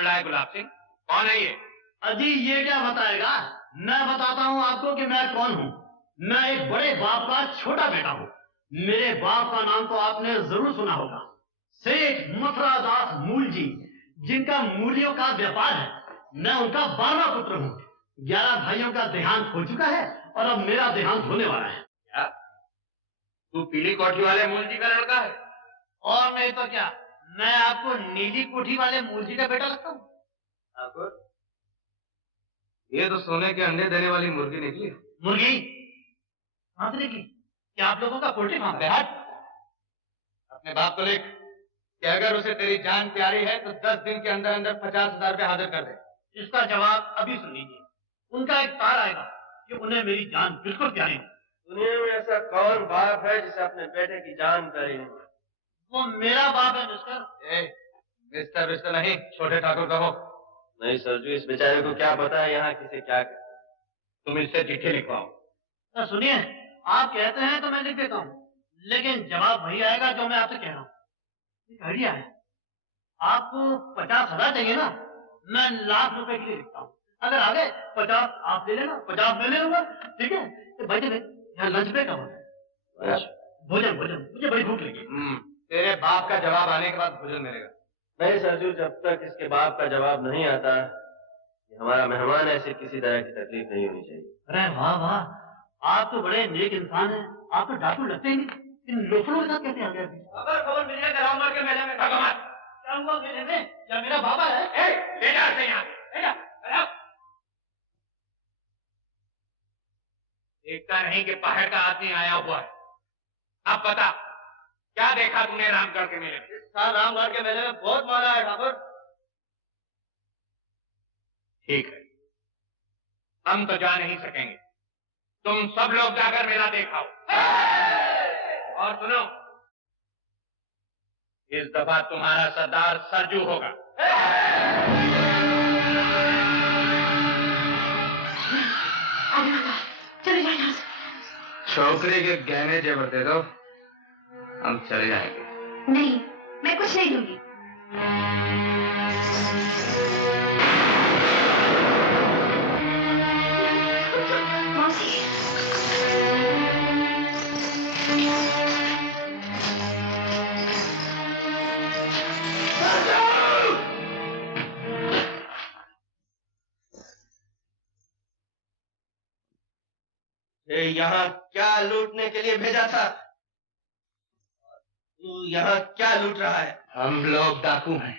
पड़ रहा है गुलाब सिंह? कौन है ये? अजी ये क्या बताएगा? मैं बताता हूँ आपको कि मैं कौन हूँ। मैं एक बड़े बाप का छोटा बेटा हूँ। मेरे बाप का नाम तो आपने जरूर सुना होगा, सेठ मथुरा दास मूल जी, जिनका मूलियों का व्यापार है। मैं उनका 12वां पुत्र हूँ। 11 भाइयों का देहांत हो चुका है और अब मेरा देहांत होने वाला है। क्या तू पीली कोठी वाले मूल जी का लड़का है? और नहीं तो क्या, मैं आपको नीली कोठी वाले मूल जी का बेटा लगता हूँ। ठाकुर, ये तो सोने के अंडे देने वाली मुर्गी निकली। मुर्गी कहां से निकली? क्या आप लोगों का पोल्ट्री फार्म है? अपने बाप को लिख कि अगर उसे तेरी जान प्यारी है तो 10 दिन के अंदर अंदर 50,000 रुपए हाजिर कर दे। इसका जवाब अभी सुन लीजिए। उनका एक तार आएगा कि उन्हें मेरी जान बिल्कुल प्यारी है। दुनिया में ऐसा कौन बाप है जिसे अपने बेटे की जान प्यारी नहीं? वो मेरा बाप है मिस्टर। मिस्टर नहीं, छोटे ठाकुर कहो। नहीं सरजू, इस बेचारे को क्या पता है यहाँ किसे क्या कहते हैं। तुम इससे चिट्ठी लिखवाओ। तो सुनिए, आप कहते हैं तो मैं लिख देता हूँ, लेकिन जवाब वही आएगा जो मैं आपसे कह रहा हूँ। एक आइडिया है, आपको 50,000 चाहिए ना? मैं लाख रुपए के लिए लिखता हूँ। अगर आगे 50 आप ले लेना, 50 मैं ले लूंगा। ठीक है? तो भाई यहाँ लंच ब्रेक होता है। भोजन भोजन, मुझे बड़ी भूख लगी। तेरे बाप का जवाब आने के बाद भोजन मिलेगा। नहीं सरजू, जब तक इसके बाप का जवाब नहीं आता, हमारा मेहमान है, इसे किसी तरह की तकलीफ नहीं होनी चाहिए। अरे वाह वाह, आप तो बड़े नेक इंसान हैं। आप तो डाकू लगते ही नहीं। इन लोफरों के साथ कैसे आ गए? खबर मिल जाएगा रामगढ़ के मेले में। क्या हुआ मेले में? क्या मेरा बाबा है? ले जा से यहाँ, ले जा। देखता नहीं कि पहाड़ का आदमी आया हुआ है। अब बता, क्या देखा तूने रामगढ़ के मेले में? इस साल रामगढ़ के मेले में बहुत माला है ठाकुर। ठीक है, हम तो जा नहीं सकेंगे। तुम सब लोग जाकर मेला देखाओ। और सुनो, इस दफा तुम्हारा सरदार सरजू होगा। चले जाए यहाँ से। छोकरी के गहने जेवर दे दो, हम चले जाएंगे। नहीं, मैं कुछ नहीं दूंगी। मौसी, यहाँ क्या लूटने के लिए भेजा था? तू यहाँ क्या लूट रहा है? हम लोग डाकू हैं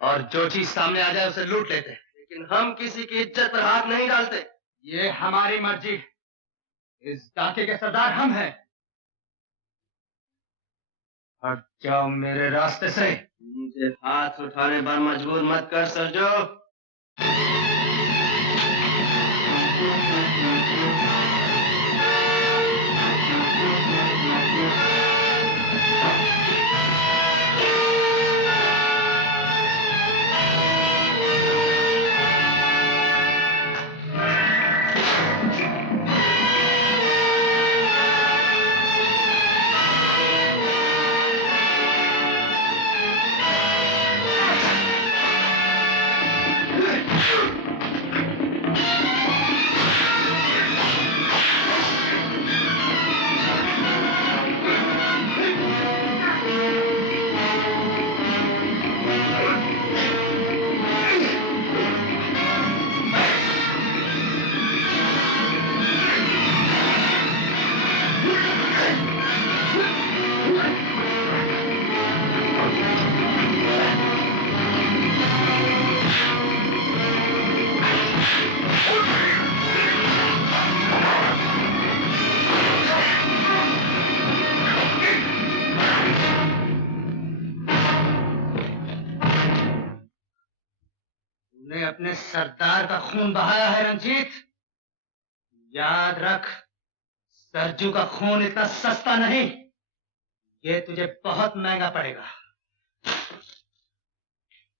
और जो चीज सामने आ जाए उसे लूट लेते हैं। लेकिन हम किसी की इज्जत पर हाथ नहीं डालते। ये हमारी मर्जी। इस डाके के सरदार हम हैं। हट जाओ मेरे रास्ते से। मुझे हाथ उठाने पर मजबूर मत कर सरजू। अपने सरदार का खून बहाया है रंजीत। याद रख, सरजू का खून इतना सस्ता नहीं। ये तुझे बहुत महंगा पड़ेगा।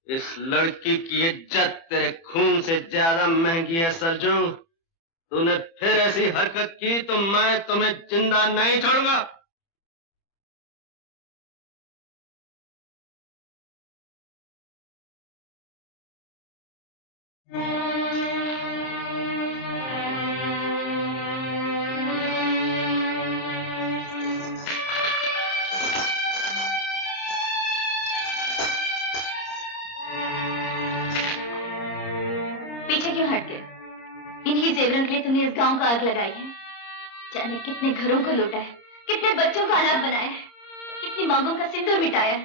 इस लड़की की इज्जत तेरे खून से ज्यादा महंगी है सरजू। तूने फिर ऐसी हरकत की तो मैं तुम्हें जिंदा नहीं छोड़ूंगा। पीछे क्यों हट गए? इन्हीं जेवरों के लिए तुमने इस गांव का आग लगाई है। जाने कितने घरों को लूटा है, कितने बच्चों का अनाथ बनाया है, कितनी मांगों का सिंदूर मिटाया है।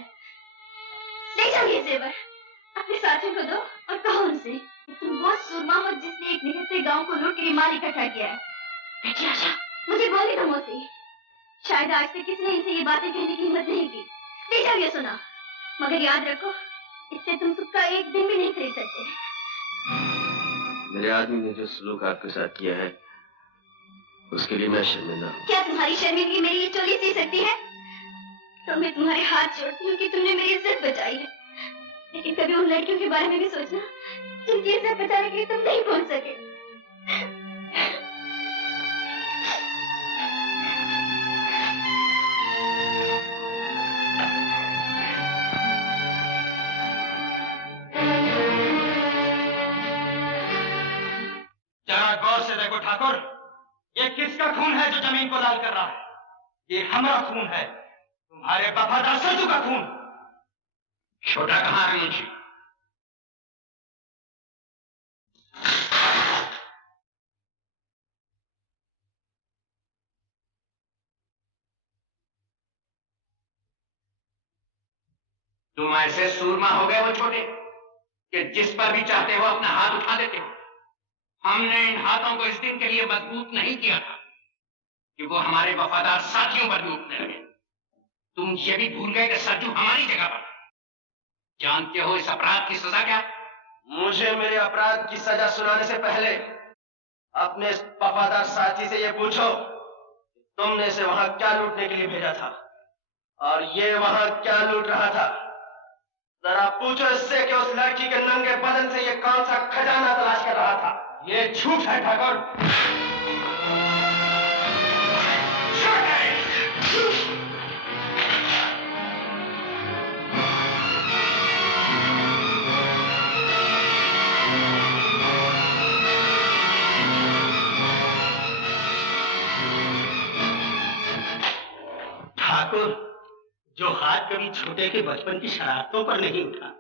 ले जाओ ये जेवर, अपने साथियों को दो और कहो उनसे तुम वो सूरमा हो जिसने एक निहत्थे गांव को लूट कर माल इकट्ठा किया है। बेटी आशा, मुझे बोलने दो मुझसे। शायद आज तक किसी ने इनसे ये बातें कहने की हिम्मत नहीं की। ले जाओ ये सुना, मगर याद रखो इससे तुम सुख का एक दिन भी नहीं खरीद सकते। मेरे आदमी ने जो सलूक आपके साथ किया है उसके लिए मैं शर्मिंदा हूँ। क्या तुम्हारी शर्मिंदगी मेरी ये चोली सी सकती है? तो मैं तुम्हारे हाथ जोड़ती हूँ कि तुमने मेरी इज्जत बचाई है, लेकिन कभी उन लड़कियों के बारे में भी सोचना जिनकी इज्जत बचाने के लिए तुम नहीं पहुंच सके। जरा गौर से देखो ठाकुर, ये किसका खून है जो जमीन को लाल कर रहा है? ये हमारा खून है, तुम्हारे वफादार सरजू का खून। छोटा कहाँ है मुंशी? तुम ऐसे सूरमा हो गए वो छोटे कि जिस पर भी चाहते हो अपना हाथ उठा देते हो। हमने इन हाथों को इस दिन के लिए मजबूत नहीं किया था कि वो हमारे वफादार साथियों पर भी उठने लगे। तुम ये भी भूल गए कि सरजू हमारी जगह पर। जानते हो इस अपराध की सजा क्या? मुझे मेरे अपराध की सजा सुनाने से पहले अपने इस वफादार साथी से ये पूछो तुमने इसे वहां क्या लूटने के लिए भेजा था और ये वहां क्या लूट रहा था। जरा पूछो इससे कि उस लड़की के नंगे बदन से ये कौन सा खजाना तलाश कर रहा था। ये झूठ है ठाकुर। ठाकुर, जो हाथ कभी छोटे के बचपन की शरारतों पर नहीं उठा,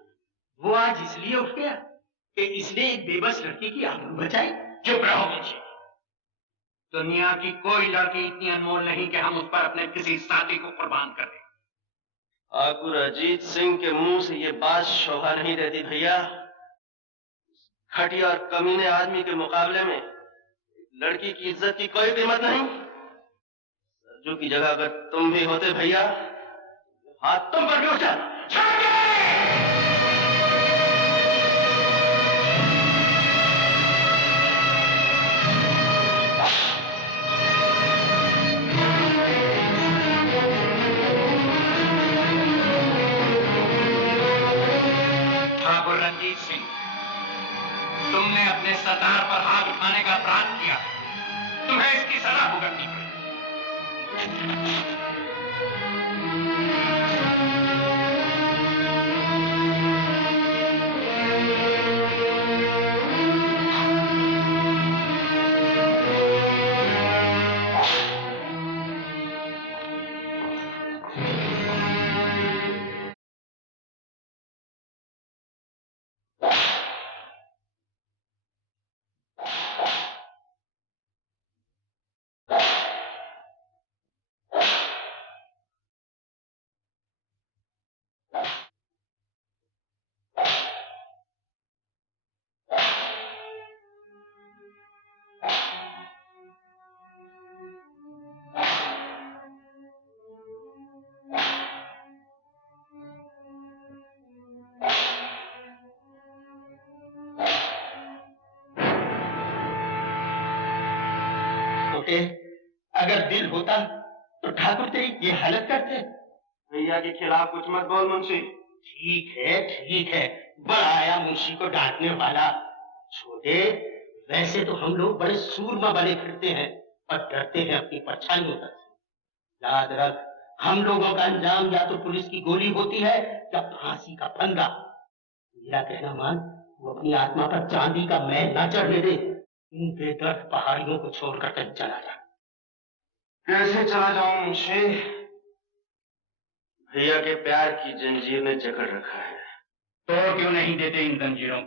वो आज इसलिए उठ गया कि इसने एक बेबस लड़की की आबरू बचाई। चुप रहो मुंशी। दुनिया की कोई लड़की इतनी अनमोल नहीं कि हम उस पर अपने किसी साथी को कुर्बान कर दें। ठाकुर अजीत सिंह के मुंह से ये बात शोभा नहीं देती भैया। घटिया और कमीने आदमी के मुकाबले में लड़की की इज्जत की कोई कीमत नहीं। सरजू की जगह अगर तुम भी होते भैया, हाथ तुम पर भी उठा। ठाकुर रंजीत सिंह, तुमने अपने सरदार पर हाथ उठाने का अपराध किया है। तुम्हें इसकी सजा भुगतनी पड़ेगी। अगर दिल होता तो ठाकुर तेरी ये हालत करते। भैया के खिलाफ कुछ मत बोल मुंशी। ठीक है, बड़ा आया मुंशी को डांटने वाला। छोटे, वैसे तो हम लोग बड़े सूरमा बने फिरते हैं और डरते हैं अपनी परछाइयों तक से। याद रख, हम लोगों का अंजाम या तो पुलिस की गोली होती है या फांसी का फंदा। मेरा कहना मान, तू अपनी आत्मा पर चांदी का मैल ना चढ़ने दे। इन बेदर्द पहाड़ियों को छोड़कर कहीं चला जा। कैसे चला जाऊं मुझे? भैया के प्यार की जंजीर ने जकड़ रखा है। तोड़ क्यों नहीं देते इन जंजीरों?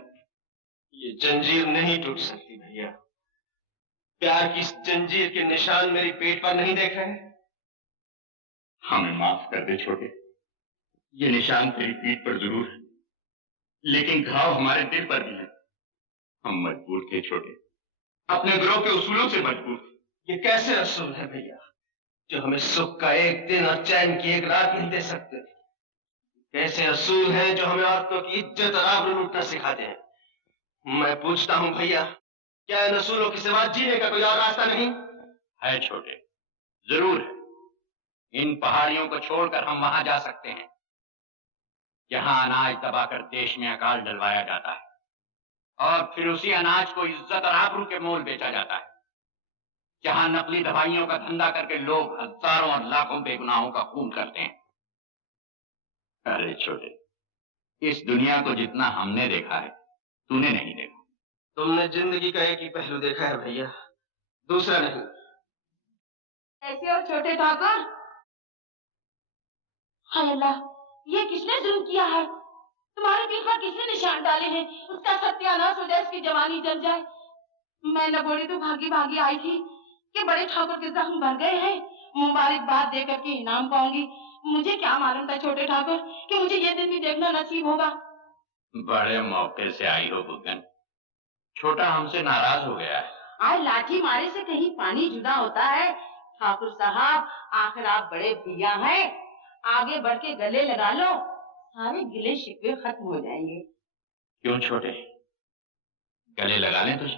ये जंजीर नहीं टूट सकती भैया। प्यार की इस जंजीर के निशान मेरी पेट पर नहीं देख रहे? हमें माफ कर दे छोटे, ये निशान तेरी पीठ पर जरूर है, लेकिन घाव हमारे दिल पर भी है। हम मजबूर थे छोटे, अपने ग्रोह के उसूलों से मजबूर थे। ये कैसे असूल है भैया जो हमें सुख का एक दिन और चैन की एक रात नहीं दे सकते? कैसे असूल हैं जो हमें औरतों की इज्जत और आबरू लूटना सिखाते हैं? मैं पूछता हूं भैया, क्या इन असूलों के सिवा जीने का कोई और रास्ता नहीं है छोटे? जरूर है। इन पहाड़ियों को छोड़कर हम वहां जा सकते हैं जहां अनाज दबाकर देश में अकाल डलवाया जाता है और फिर उसी अनाज को इज्जत और आबरू के मोल बेचा जाता है, जहां नकली दवाइयों का धंधा करके लोग हजारों और लाखों बेगुनाहों का खून करते हैं। अरे छोटे, इस दुनिया को जितना हमने देखा है तूने नहीं देखा। तुमने जिंदगी का एक ही पहलू देखा है भैया, दूसरा नहीं। ऐसे और छोटे ठाकुर, हाय अल्लाह, ये किसने जुल्म किया है? तुम्हारे दिल पर किसने निशान डाले हैं? उसका सत्यानाश हो जाए, उसकी जवानी जल जाए। मैं लगोड़ी तो भागी भागी आई थी कि बड़े ठाकुर के जख्म भर गए हैं, मुबारकबाद दे करके इनाम पाऊंगी। मुझे क्या मालूम था छोटे ठाकुर कि मुझे ये दिन भी देखना नसीब होगा। बड़े मौके से आई हो बुगन। छोटा हमसे नाराज हो गया है। आज लाठी मारे से कहीं पानी जुदा होता है। ठाकुर साहब, आखिर आप बड़े भैया हैं, आगे बढ़ के गले लगा लो, सारे गिले शिकवे खत्म हो जाएंगे। क्यों छोटे, गले लगा लें तुझे?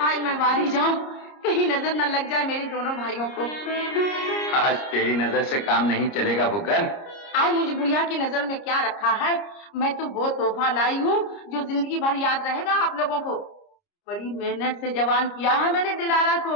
आज मैं बाहर जाऊं, कहीं नजर न लग जाए मेरे दोनों भाइयों को। आज तेरी नजर से काम नहीं चलेगा बुगन। आज मुझे भैया की नजर में क्या रखा है? मैं तो वो तोहफा लाई हूँ जो जिंदगी भर याद रहेगा आप लोगों को। बड़ी मेहनत से जवान किया है मैंने दिलारा को।